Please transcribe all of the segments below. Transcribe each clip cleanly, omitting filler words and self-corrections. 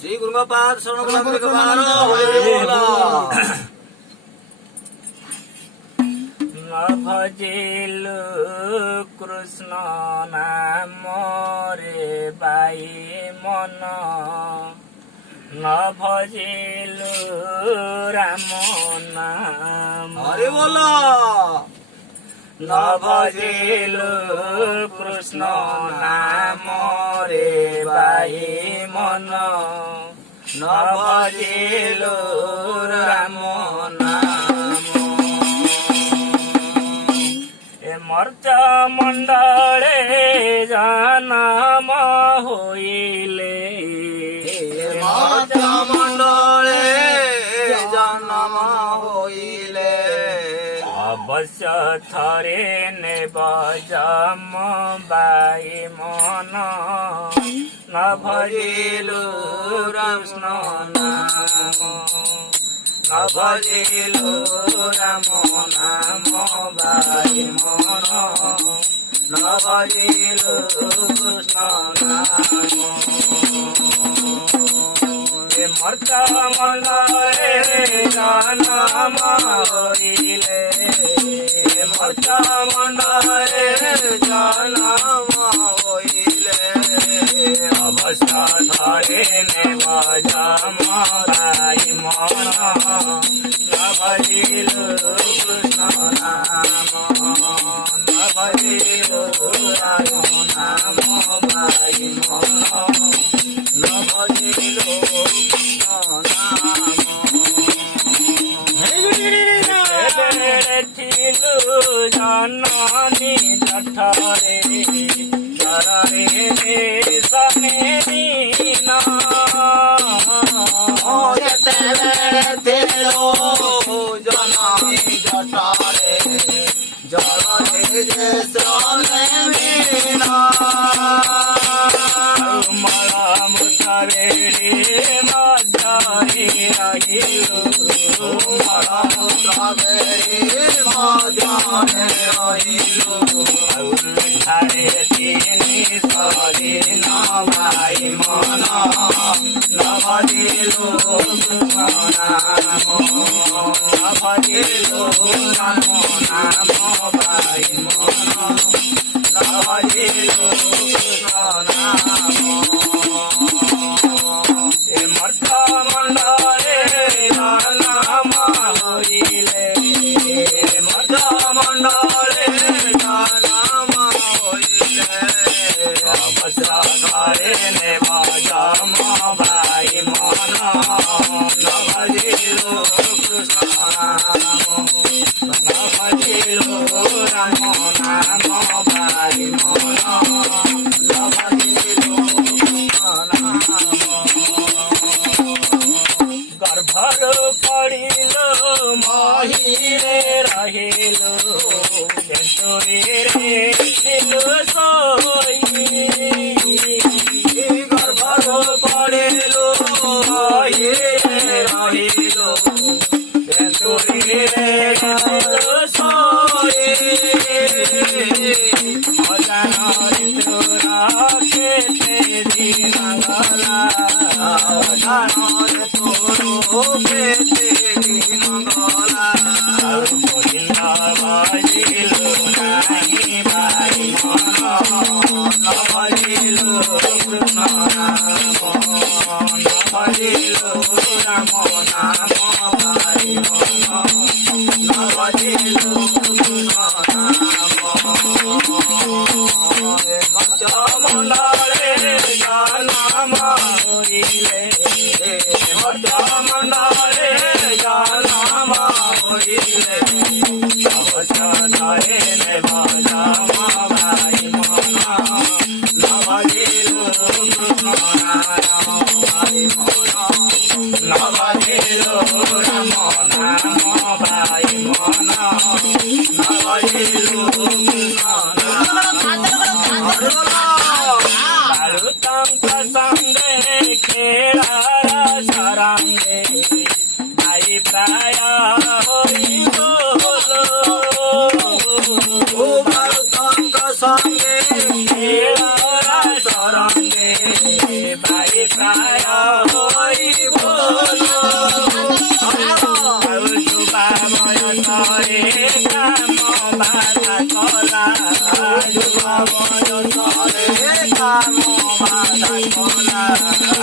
श्री गुरु पाद न भजिलु कृष्ण नाम रे बाई मन न भजिलु राम नाम हरे बोला न भजिलु कृष्ण नाम रे बाई मन न भजिलु राम नाम ए मर्च मंडले जन्म होइले मर्च मंडले जन्म होइले अवश्य थरे नेब जम बाई मन न भजिलु कृष्ण नाम न भजिलु राम नाम बाई मन न भजिलु कृष्ण नाम मर्च मंडले जन्म होइले मर्च मंडले जन्म होइले अवश्य थरे नेब जम बाई मन न भजिलु कृष्ण नाम न भजिलु राम नाम बाई मन न भजिलु कृष्ण नाम थिलु जननी जठरे चररे सने दीना तेरो जनमी जटारे जरे श्रमे मीना मला मुठरे मध्यारे रहिलु मला मुठरे मध्यारे रहिलु हरे तिनी सदिन भाइ मन न भजिलु कृष्ण नाम न भजिलु राम नाम भाइ मन न भजिलु कृष्ण नाम ए मर्च मंडले जन्म होइले मर्च मंडले जन्म होइले अवश्य थरे नेब जम बाई मन न भजिलु कृष्ण नाम न भजिलु राम नाम बाई मन न भजिलु कृष्ण नाम गर्भर पड़िलो महिरे रहिलो रे दिलु सोई गर्भर पड़िलो महिरे रहिलो रे दिलु सोई अजान ऋतु राखे दिन गला अजान तोरो दिन गला गोविंद भजिलु नाही बाई मन न भजिलु कृष्ण नाम न भजिलु राम नाम भाइ मन न भजिलु कृष्ण नाम मर्च मंडले जन्म होइले मर्च मंडले जन्म होइले अवश्य थरे नेब जम बाई मन न भजिलु कृष्ण नाम भाइ मन न भजिलु राम नाम बाई मन न भजिलु कृष्ण नाम तंक संगे खेला सरांगे भाई प्राय होई बोलो भारतंक संगे खेला सरांगे भाई प्राय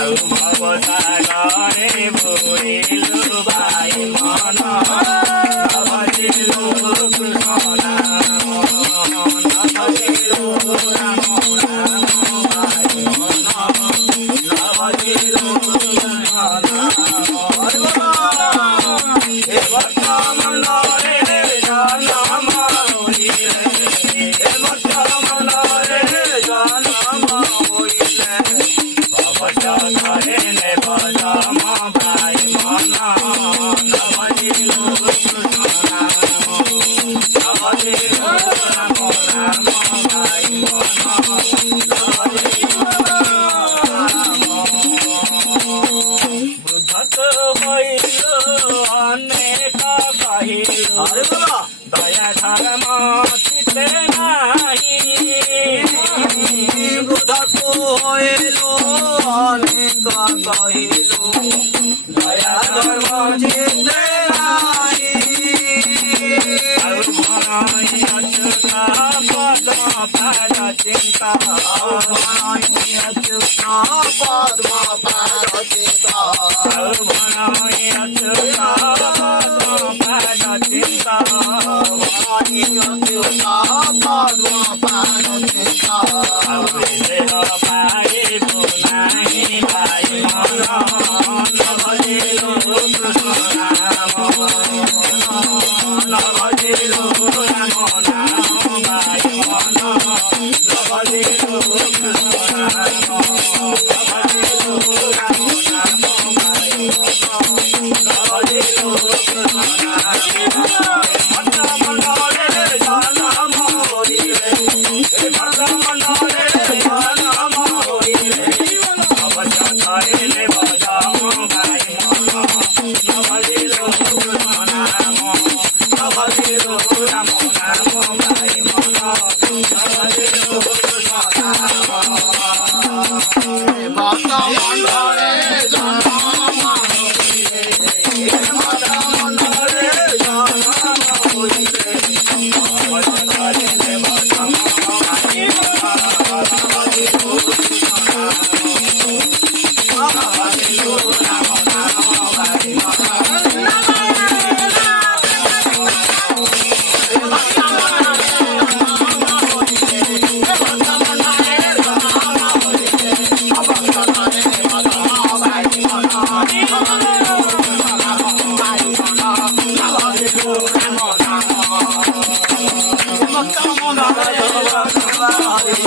ଆଉ ଭବ ସାଗରେ ବୁଡ଼ିଲୁ ଭାଇ ମନ ଭଜିଲୁ କୃଷ୍ଣ ନାମ ଭଜିଲୁ ରାମ ନାମ ଭାଇ ମନ ଭଜିଲୁ କୃଷ୍ଣ ନାମ ଏ ବର୍ତ୍ତମାନରେ ଜନମ ହୋଇଲେ ଏ ବର୍ତ୍ତମାନରେ ଜନମ ହୋଇଲେ ଭଜନରେ ନେବ ଜମ ଭାଇ ମନ ଭଜିଲୁ କୃଷ୍ଣ ନାମ ଭଜିଲୁ ରାମ ନାମ ଭାଇ ମନ ଭଜିଲୁ ବୃଦ୍ଧତ ହୋଇଲୁ ଅନେକ କହିଲୁ ଦୟା ଧର୍ମ ଚିତେ ନାହିଁ ବୃଦ୍ଧକୁ ହୋଇଲୁ ଅନେକ କହିଲୁ ଦୟା ଧର୍ମ ଚିତେ ନାହିଁ ଆଉ ମନଇ ଅଚ୍ୟୁତ ପଦ୍ମ ପାଦ ଚିନ୍ତା ଅଚ୍ୟୁତ ପଦ୍ମ ପାଦ ଚିନ୍ତା ଆଉ ମନଇ ଅଚ୍ୟୁତ ପଦ୍ମ ପାଦ ଚିନ୍ତା ଅଚ୍ୟୁତ ପଦ୍ମ ପାଦ ଚିନ୍ତା ଆଉ ଦେହ ପାଇବୁ ନାହିଁ ଭାଇ ମନ ଭଜିଲୁ କୃଷ୍ଣ ନାମ ଭଜିଲୁ ରାମ ନାମ ଭାଇ ମନ ଭଜିଲୁ କୃଷ୍ଣ ନାମ ଭଜିଲୁ ରାମ ନାମ ଭାଇ ମନ ଭଜିଲୁ କୃଷ୍ଣ ନାମ ମନ ମନରେ ଜନମ ହୋଇଲେ ଏ ମନ ମନରେ ଜନମ ହୋଇଲେ ଅବଶ୍ୟ ଥରିଲେ ଭଜମ ଭାଇ ମନ ଭଜିଲୁ କୃଷ୍ଣ ନାମ ଭଜିଲୁ ରାମ ନାମ ଭାଇ ମନ ଭଜିଲୁ କୃଷ୍ଣ ନାମ ବର୍ତ୍ତମାନରେ ଜନମ ହୋଇଲେ ବର୍ତ୍ତମାନରେ ଜନମ ହୋଇଲେ ଅବଶ୍ୟ ଥରିଲେ ଭଜମ ଭାଇ ମନ ଭଜିଲୁ କୃଷ୍ଣ ନାମ ଭଜିଲୁ ରାମ ନାମ ଭାଇ ମନ Hare